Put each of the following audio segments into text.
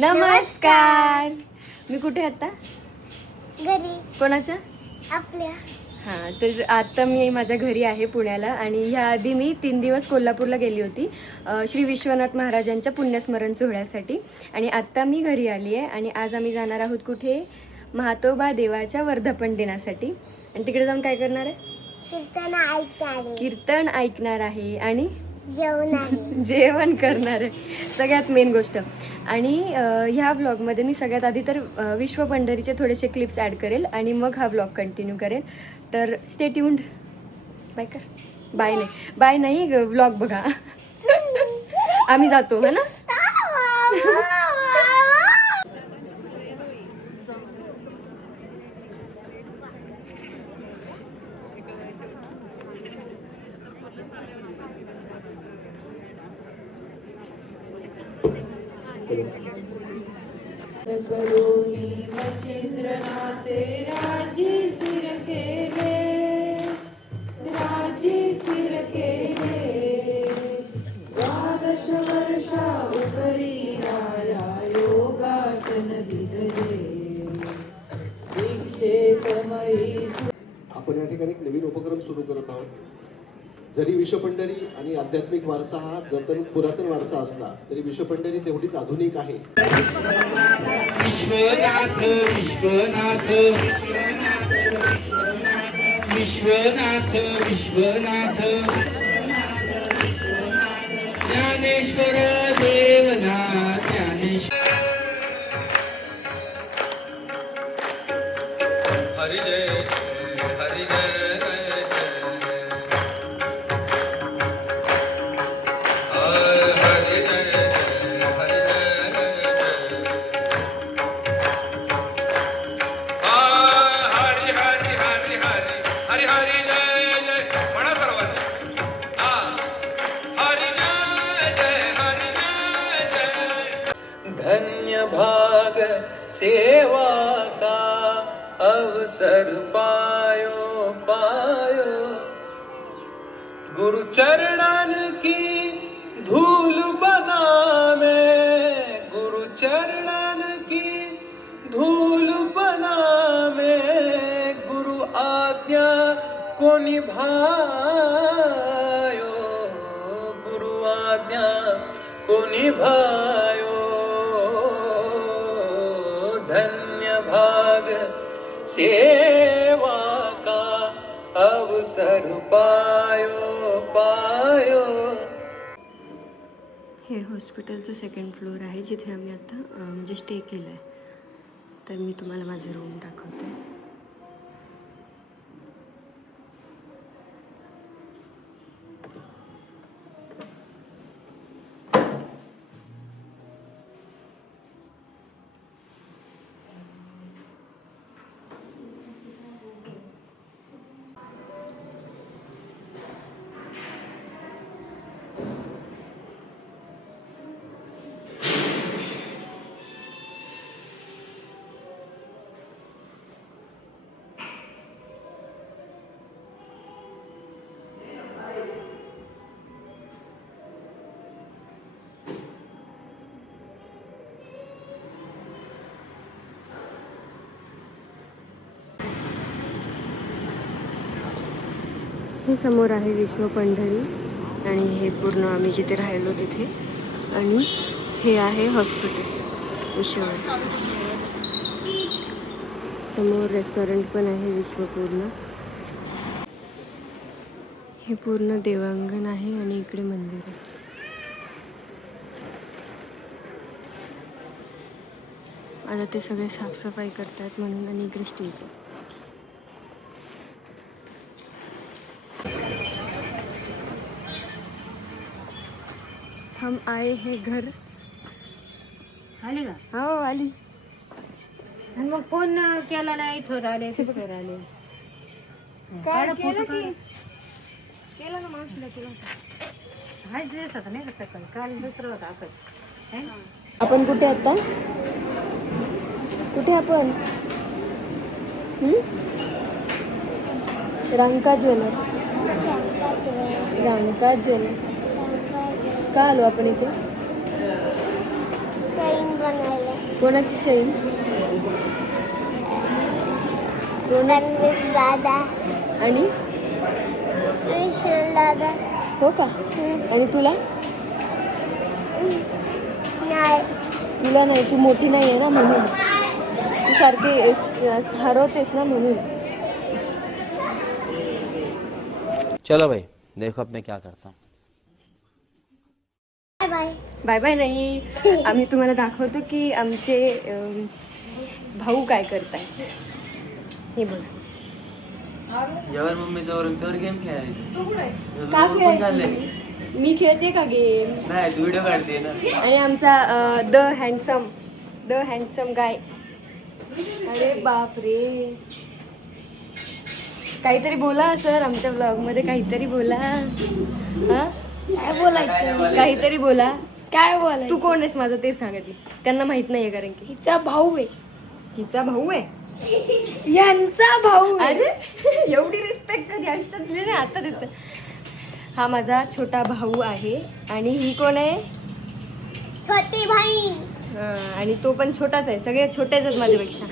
नमस्कार. मी कुठे आता? घरी. कोणाच्या? आपल्या. हां, तर आता मी माझ्या घरी आहे पुण्याला आणि ह्या आधी मी 3 दिवस कोल्हापूरला गेली होती श्री विश्वनाथ महाराजांच्या पुण्यस्मरण सोहळ्यासाठी आणि आत्ता मी घरी आली आहे आणि आज आम्ही जाणार आहोत कुठे? महातोबा देवाच्या वर्धापन दिनासाठी. आणि तिकडे जाऊन काय करणार आहे? कीर्तन ऐकणार आहे. कीर्तन ऐकणार आहे आणि जेवण जेवण करणार आहे, सगळ्यात मेन गोष्ट. आणि ह्या ब्लॉगमध्ये मी सगळ्यात आधी तर विश्व पंढरीचे थोडेसे क्लिप्स ॲड करेल आणि मग हा ब्लॉग कंटिन्यू करेल. तर स्टे ट्यून्ड. बाय कर. बाय नाही ब्लॉग बघा. आम्ही जातो है ना. आपण या ठिकाणी एक नवीन उपक्रम सुरू करत आहोत. जरी विश्वपंढरी आणि आध्यात्मिक वारसा हा जतन पुरातन वारसा असला तरी विश्वपंढरी तेवढीच आधुनिक आहे. विश्वनाथ विश्वनाथ विश्वनाथ विश्वनाथ ज्ञानेश्वर देवनाथ ज्ञानेश्वर हरि जय हरि जय धन्य भाग सेवा का अवसर पायो पायो गुरु चरणन की धूल बना में गुरु चरणन की धूल बना में गुरु आज्ञा को निभायो गुरु आज्ञा को निभायो धन्य भाग सेवा का अवसर पायो पायो. हे हॉस्पिटलचं सेकंड फ्लोअर आहे जिथे आम्ही आता म्हणजे स्टे केलं आहे. तर मी तुम्हाला माझे रूम दाखवते. हे समोर आहे विश्व पंढरी आणि हे पूर्ण आम्ही जिथे राहिलो तिथे. आणि हे आहे हॉस्पिटल विश्वनाथचं. समोर रेस्टॉरंट पण आहे विश्व पूर्ण. हे पूर्ण देवांगण आहे आणि इकडे मंदिर आहे. आता ते सगळे साफसफाई करतात म्हणून. आणि इकडे स्टेज आहे. हम आए हैं घर. आली का? हो आली. आणि मग फोन केला नाही इथं राहिले तिथं राहिले. काय केलं की? केला ना मावशीला केला होता. हाय ड्रेस होता नाही का सकाळी. काल दुसरं होता आकाश. आपण कुठे आता? कुठे आपण? रांका ज्वेलर्स. रांका ज्वेलर्स. का आलो आपण इथे? बनवलं कोणाची चेन? कोणाची? रणवीर दादा आणि विशाल दादा हो का? आणि तुला? नाही तुला नाही, तू मोठी नाही आहे ना म्हणून. तू सारखी हरवतेस ना म्हणून. चलो भाई देखो अब मैं क्या करता हूँ. बाय बाय बाय बाय नाही, आम्ही तुम्हाला दाखवतो की आमचे भाऊ काय करताय. हे बघा. यावर मम्मीच्या वर गेम खेळायचं. का खेळायची? मी खेळते का गेम? नाही तू व्हिडिओ काढते ना. आणि आमचा द हँडसम गाय. अरे बाप रे, काहीतरी बोला सर, आमच्या ब्लॉग मध्ये काहीतरी बोला. हा काय बोलायचं? काहीतरी बोला. काय बोलाय? तू कोण आहेस माझं ते सांगितलं. त्यांना माहित नाहीये कारण की हिचा भाऊ आहे. हिचा भाऊ आहे. यांचा भाऊ आहे. अरे एवढी रिस्पेक्ट कधी आयुष्यात दिली नाही, आता देत. हा माझा छोटा भाऊ आहे. आणि ही कोण आहे? छोटी बहीण आणि तो पण छोटाच आहे. सगळे छोटेच आहेत माझ्यापेक्षा.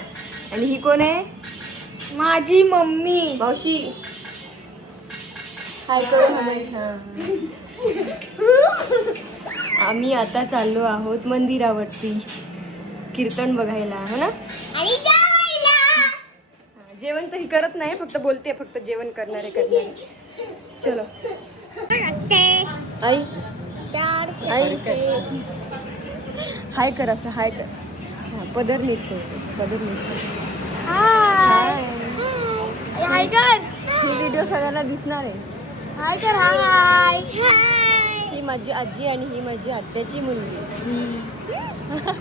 आणि ही कोण आहे? माझी मम्मी. मावशी. हाय करू आम्ही आता चाललो आहोत मंदिरावरती कीर्तन बघायला, हो ना? आणि जेवायला. जेवण तर ही करत नाही, फक्त बोलते, फक्त जेवण करणारे. चलो आई, आई हाय कर, असं हाय कर. हा, पदर नीट ठेव, पदर नीट ठेव. हाय. हाय कर. ही व्हिडिओ सगळ्यांना दिसणार आहे. हाय कर. हाय. ही माझी आजी आणि ही माझी आत्याची मुलगी.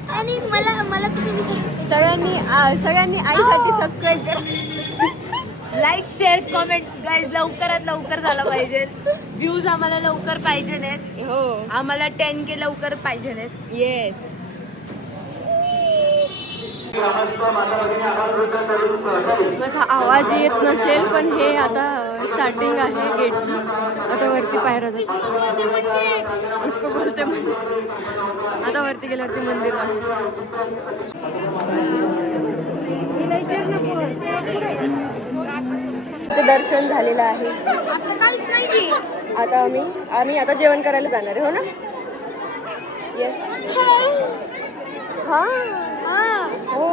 आणि मला तुम्ही सगळ्यांनी आईसाठी सबस्क्राईब करा. लाईक शेअर कमेंट गाईज लवकरात लवकर झालं पाहिजे. व्ह्यूज आम्हाला लवकर पाहिजे नाहीत. हो आम्हाला 10K लवकर पाहिजे नाहीत. येस. माझा आवाज येत नसेल पण हे आता स्टार्टिंग आहे गेटची. आता वरती पायऱ्या जायचं. इसको बोलते मंदिर. आता वरती गेल्यावरती मंदिर दर्शन झालेलं आहे. आता काहीच नाही की. आता आम्ही आता जेवण करायला जाणार आहे, हो ना? येस. हा हो.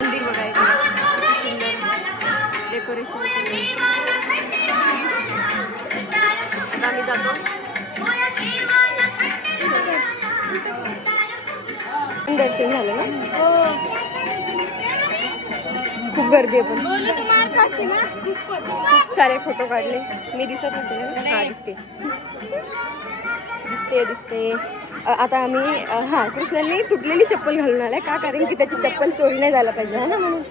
मंदिर बघायचं किती सुंदर डेकोरेशन. आता आम्ही जातो. दर्शन झालं ना? खूप गर्दी आहे पण खूप सारे फोटो काढले. मी दिसत नसेल ना? हा दिसते. आता आम्ही कृष्णाने तुटलेली चप्पल घालून आलाय का? कारण की त्याची चप्पल चोरी नाही झाला पाहिजे, है ना? म्हणून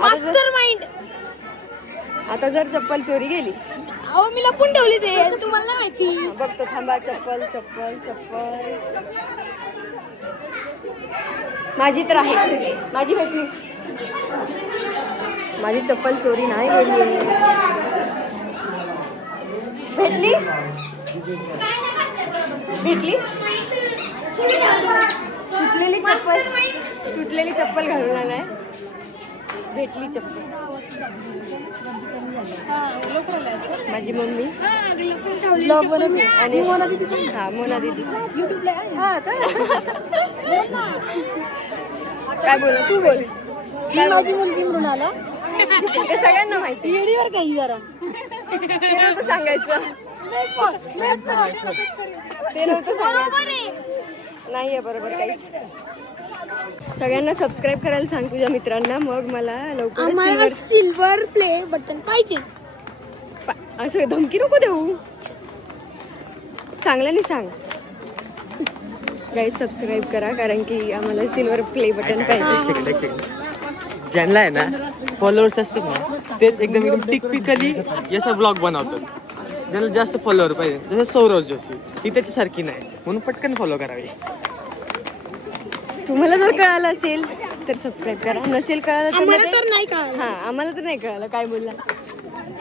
मास्टर माइंड. आता जर चप्पल चोरी गेली, अहो मी लपून ठेवली ते, तुम्हाला नाही माहिती. बघतो थांबा. चप्पल माझी तर आहे, माझी भेटली. माझी चप्पल चोरी नाही गेली. भेटली. तुटलेली चप्पल घालून आलाय. भेटली चप्पल. माझी मम्मी आणि मोना दीदी युट्यूबला. काय बोल, तू बोल. माझी मुलगी म्हणून आला. ते सगळ्यांना माहिती. येडीवर काही जरा ते नव्हतं सांगायचं. नाहीये बरोबर काहीच. सगळ्यांना सबस्क्राईब करायला सांग तुझ्या मित्रांना. मग मला लवकर सिल्वर प्ले बटन पाहिजे. असं धमकी नको देऊ, चांगल्याने सांग. गाईज सबस्क्राईब करा कारण की आम्हाला सिल्वर प्ले बटन पाहिजे. ज्यांना आहे ना फॉलोअर्स असतात ना तेच एकदम टिपिकली याचा ब्लॉग बनवतात. ज्यांना जास्त फॉलोअर पाहिजे, जसं सौरव जोशी, ही त्याच्यासारखी नाही म्हणून पटकन फॉलो करावी. तुम्हाला जर कळालं असेल तर सबस्क्राईब करा, नसेल कळालं तर आम्हाला तर नाही कळालं. आम्हाला तर नाही कळालं काय बोलला,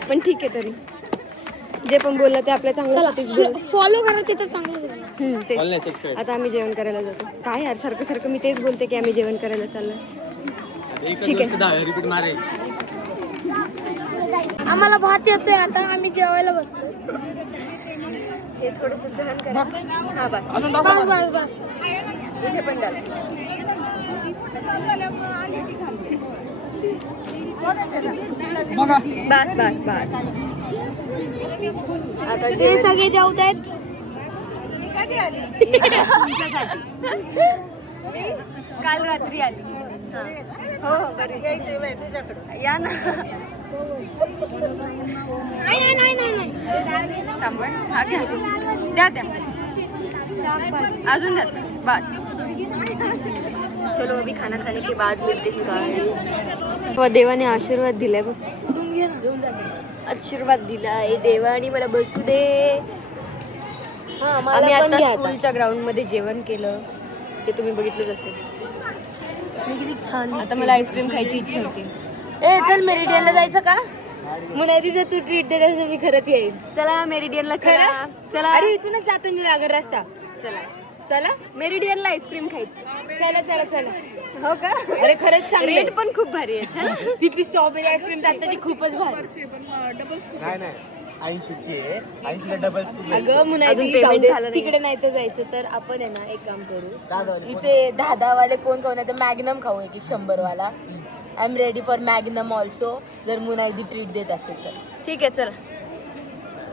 पण ठीक आहे. तरी जे पण बोललं ते आपल्या चांगल्यासाठीच बोललं. फॉलो करा तिथं चांगलं. तेच. बोलण्यास एक्सपेक्ट. आता आम्ही जेवण करायला जातो. काय यार सारखं सारखं मी तेच बोलते की आम्ही जेवण करायला चाललोय. ठीक आहे. रिपीट मारे. आम्हाला भात येतोय आता आम्ही जेवायला बसतो. हे थोडंसं सहन करा. हा बस बस बस बस. इथे पण डाल. बस बस बस. आता ते सगळे जेवत आहेत. काल रात्री आली. हो हो बरं यायचंय तुझ्याकडं या ना. नाही नाही नाही नाही. सांबार हा घ्या द्या द्या अजून द्या बस. चलो अभी खाना खाने के बाद मिलते हैं. देवाने आशीर्वाद दिलाय बघ. आशीर्वाद दिलाय देवाने मला बसू दे. आम्ही आता स्कूलच्या ग्राउंड मध्ये जेवण केलं ते तुम्ही बघितलंच असेल. छान. आता मला आईस्क्रीम खायची इच्छा होती. ए चल मेरिडियनला जायचं का? मुलाची जर तू ट्रीट देत असेल मी खरंच येईल. चला मेरिडियनला चला. चला अरे इथूनच जातो मी रागर रस्ता. चला चला मेरिडियनला आईस्क्रीम खायची. चला चला चला. हो का? अरे खरंच चांगलं रेट पण खूप भारी आहे. तिथली स्ट्रॉबेरी आईस्क्रीम त्याची खूपच भारी. नाही 80ची आहे. 80ला डबल स्कूप. अगं अजून मुनाई payment झालं नाही. तिकडे नाही तर जायचं तर आपण आहे ना एक काम करू. इथे 10 वाले कोण कोण आहे तर मॅग्नम खाऊ एक 100 वाला. I am ready for Magnum also जर मुनायदी ट्रीट देत असेल तर. ठीक आहे चला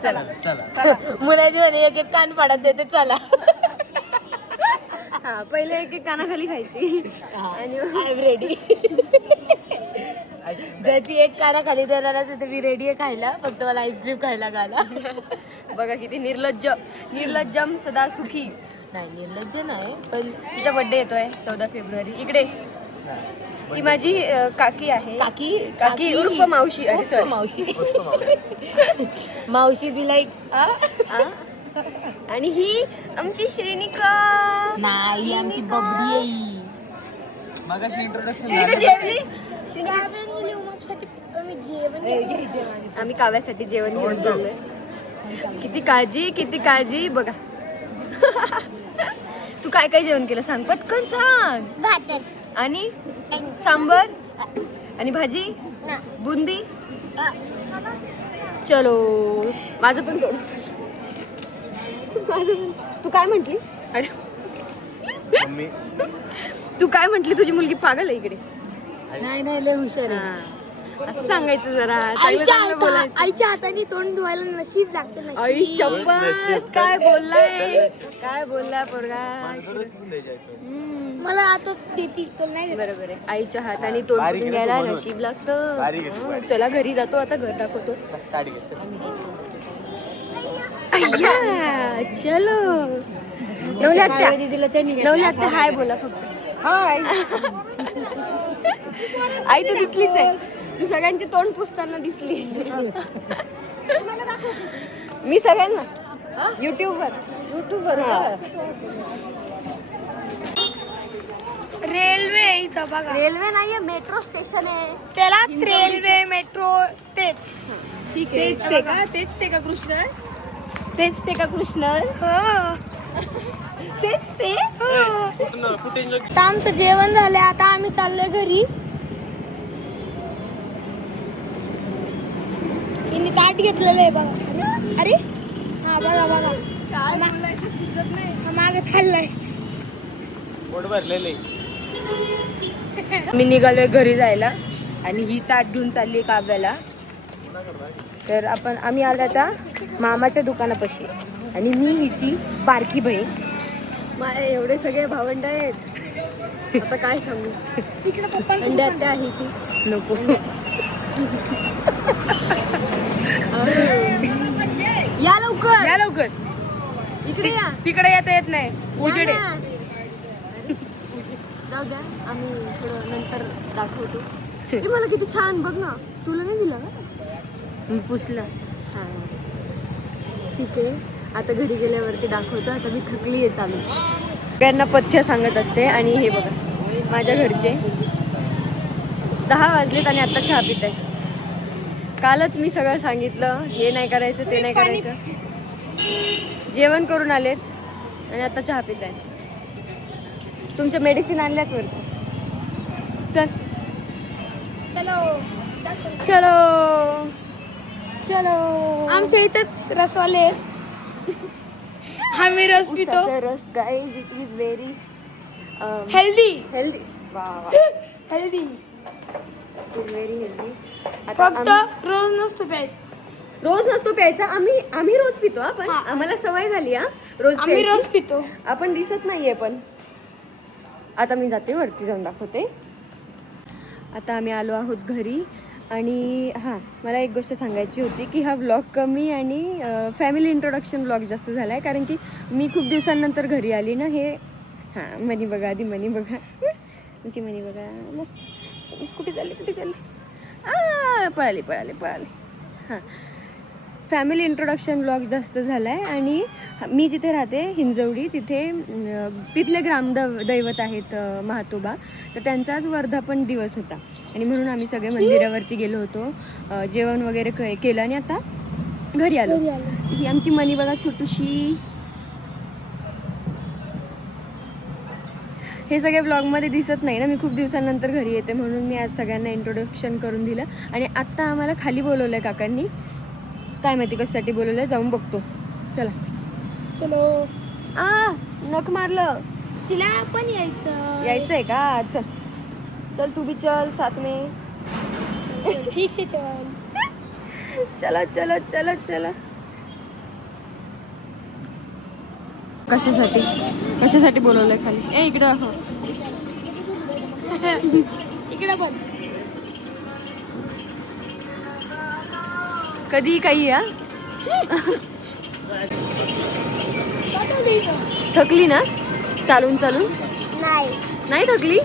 चला. मुनायदी म्हणे एक एक कान पाडत देते चला. हा पहिले एक एक कानाखाली खायची. आणि आय एम रेडी. जर ती एक काना खाली देणार असेल तर मी रेडी आहे खायला. फक्त मला आईस्क्रीम खायला घाला. बघा किती निर्लज्ज. निर्लज्जम सदा सुखी. नाही निर्लज्ज नाही पण तिचा बर्थडे येतोय 14 फेब्रुवारी. इकडे ती माझी काकी आहे. काकी काकी उर्फ मावशी. अरे sorry. मावशी. मावशी बी लाईक आणि ही आमची श्रेनिका. नाही आमची बबडी आहे. मगाशी इंट्रोडक्शन श्रेनिका जेवली. जेवण आम्ही काव्यासाठी जेवण घेऊन चाललोय. किती काळजी बघा. तू काय काय जेवण केलं सांग पटकन सांग. भात आणि सांबर आणि भाजी बुंदी. चलो माझं पण करू. तू काय म्हंटली? अरे मम्मी तू काय म्हंटली? तुझी मुलगी पागल आहे इकडे. नाही नाही लय हुशार आहे. हा. असं सांगायचं जरा चांगलं चांगलं बोलायचं. आईच्या हाताने तोंड धुवायला नशीब लागते. आई शपथ काय बोललाय पोरगा. मला आता देती तर नाही. बरोबर आहे. आईच्या हाताने तोंड बारीक पुसून आहे घ्यायला तू बनव. नशीब लागतं. बारीक आहे तू, हं, बारीक. चला घरी जातो आता. घर दाखवतो. काढ घे. अय्या, चलो नवल्या आत्या हाय बोला फक्त. आई तू दिसलीच आहे. तू सगळ्यांची तोंड पुसताना दिसली. मी सगळ्यांना युट्यूबवर रेल्वे इथं बघा. रेल्वे नाहीये मेट्रो स्टेशन आहे. त्यालाच रेल्वे मेट्रो तेच. ठीक आहे. तेच ते का कृष्ण? तेच ते का कृष्ण? हो तेच ते. आता आमचं जेवण झालंय. आता आम्ही चाललोय घरी. हिने ताट घेतलेलं आहे बघा. अरे हा बघा बघा काय बोलायचं सुचत नाही. हा मागे चाललाय. पोट भरलेले. मी निघालोय घरी जायला आणि ही ताट घेऊन चालली काव्याला. तर आम्ही आलो आता मामाच्या दुकानापाशी आणि मी हिची बारकी बहीण. माझे एवढे सगळे भावंड आहेत. आता काय सांगू. तिकडे पप्पांचं अंड्यात त्या आहे ती नको. या लवकर इकडे या. तिकडे येता येत नाही. उजेड आहे. जाऊ द्या आम्ही थोडं नंतर दाखवतो. हे मला किती छान बघ ना. तुला नाही दिला का? मी पुसला. हा ठीक आहे. आता घरी गेल्यावरती दाखवतो. आता मी थकली आहे चालू. सगळ्यांना पथ्य सांगत असते. आणि हे बघा माझ्या घरचे 10 वाजलेत आणि आता चहा पित आहे. कालच मी सगळं सांगितलं, हे नाही करायचं ते नाही करायचं. जेवण करून आलेत आणि आता चहा पित आहे. तुमच्या मेडिसिन आणल्यात वरती. चल चलो चलो चलो. आमच्या इथंच रसवाले आहेत. आम्ही रस पितो. उसाचा रस guys, it is very healthy healthy. वा healthy it is very healthy. फक्त रोज नसतो प्यायचं. रोज नसतो प्यायचा. आम्ही रोज पितो हा, पण हा. आम्हाला सवय झाली हा रोज आम्ही प्यायची. रोज पितो. आपण दिसत नाहीये पण. आता मी जाते वरती जाऊन दाखवते. आता आम्ही आलो आहोत घरी. आणि हां, मला एक गोष्ट सांगायची होती की हा व्लॉग कमी आणि फॅमिली इंट्रोडक्शन व्लॉग जास्त झाला आहे, कारण की मी खूप दिवसांनंतर घरी आली ना. हे हां, मनी बघा, आधी मनी बघा. तुमची मनी बघा मस्त. कुठे चालली पळाली. हां, फॅमिली इंट्रोडक्शन व्लॉग जास्त झाला आहे. आणि मी जिथे राहते हिंजवडी, तिथले दैवत आहेत महातोबा. तर त्यांचा आज वर्धापन दिवस होता आणि म्हणून आम्ही सगळे मंदिरावरती गेलो होतो. जेवण वगैरे केलं आणि आता घरी आलो. ही आमची मनी बघा छोटूशी. हे सगळे ब्लॉगमध्ये दिसत नाही ना, मी खूप दिवसांनंतर घरी येते म्हणून मी आज सगळ्यांना इंट्रोडक्शन करून दिलं. आणि आत्ता आम्हाला खाली बोलवलं आहे काकांनी. काय माहिती कशासाठी बोलवलं आहे, जाऊन बघतो. चला चलो. नख मारलं. तिला पण यायचं आहे का? चल तू भी चल साथ में. ठीक से चल. चला. कशासाठी बोलवलंय खाली? इकडे दाखव. इकडे बघ. कधी काही या. थकली ना चालून? नाही थकली?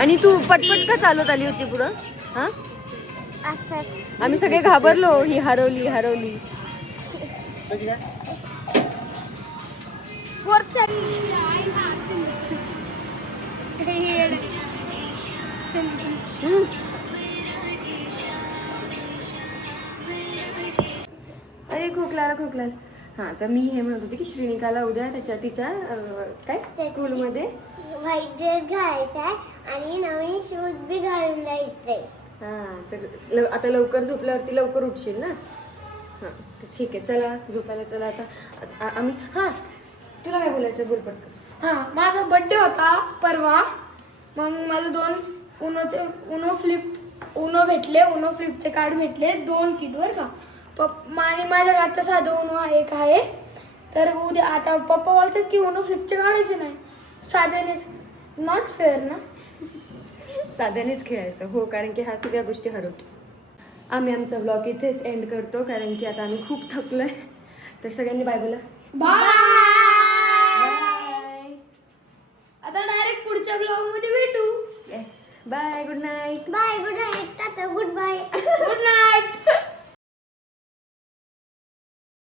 आणि तू पटपट का चालत आली होती पुढं? हा, आम्ही सगळे घाबरलो. ही हरवली. अरे खोकला. हां, तर मी हे म्हणत होते की श्रीनिकाला उद्या तिच्या काय स्कूलमध्ये व्हाईट ड्रेस घालायचा आहे आणि नवीन शूज बी घालून जायचे. हां, तर आता लवकर झोपल्यावरती लवकर उठशील ना. हां, तर ठीक आहे, चला झोपायला चला आता. आम्ही हां, तुला काय बोलायचं बोल पटकन. हा, माझा बर्थडे होता परवा. मग मला 2 उनो भेटले. उनो फ्लिपचे कार्ड भेटले 2 किट वर का. आणि माझ्या आता साधं उनो एक आहे. तर उद्या आता पप्पा बोलतात की उनो फ्लिपचे काढायचे नाही, साध्यानेच. नॉट फेअर ना. साध्यानेच खेळायचं. हो, कारण की ह्या सगळ्या गोष्टी हरवतो. आम्ही आमचा ब्लॉग इथेच एंड करतो, कारण की आता आम्ही खूप थकलोय. तर सगळ्यांनी बाय बोला. बाय. आता डायरेक्ट पुढच्या ब्लॉग मध्ये भेटू. Yes, bye, good night. Bye, good night, tata, goodbye. Good night.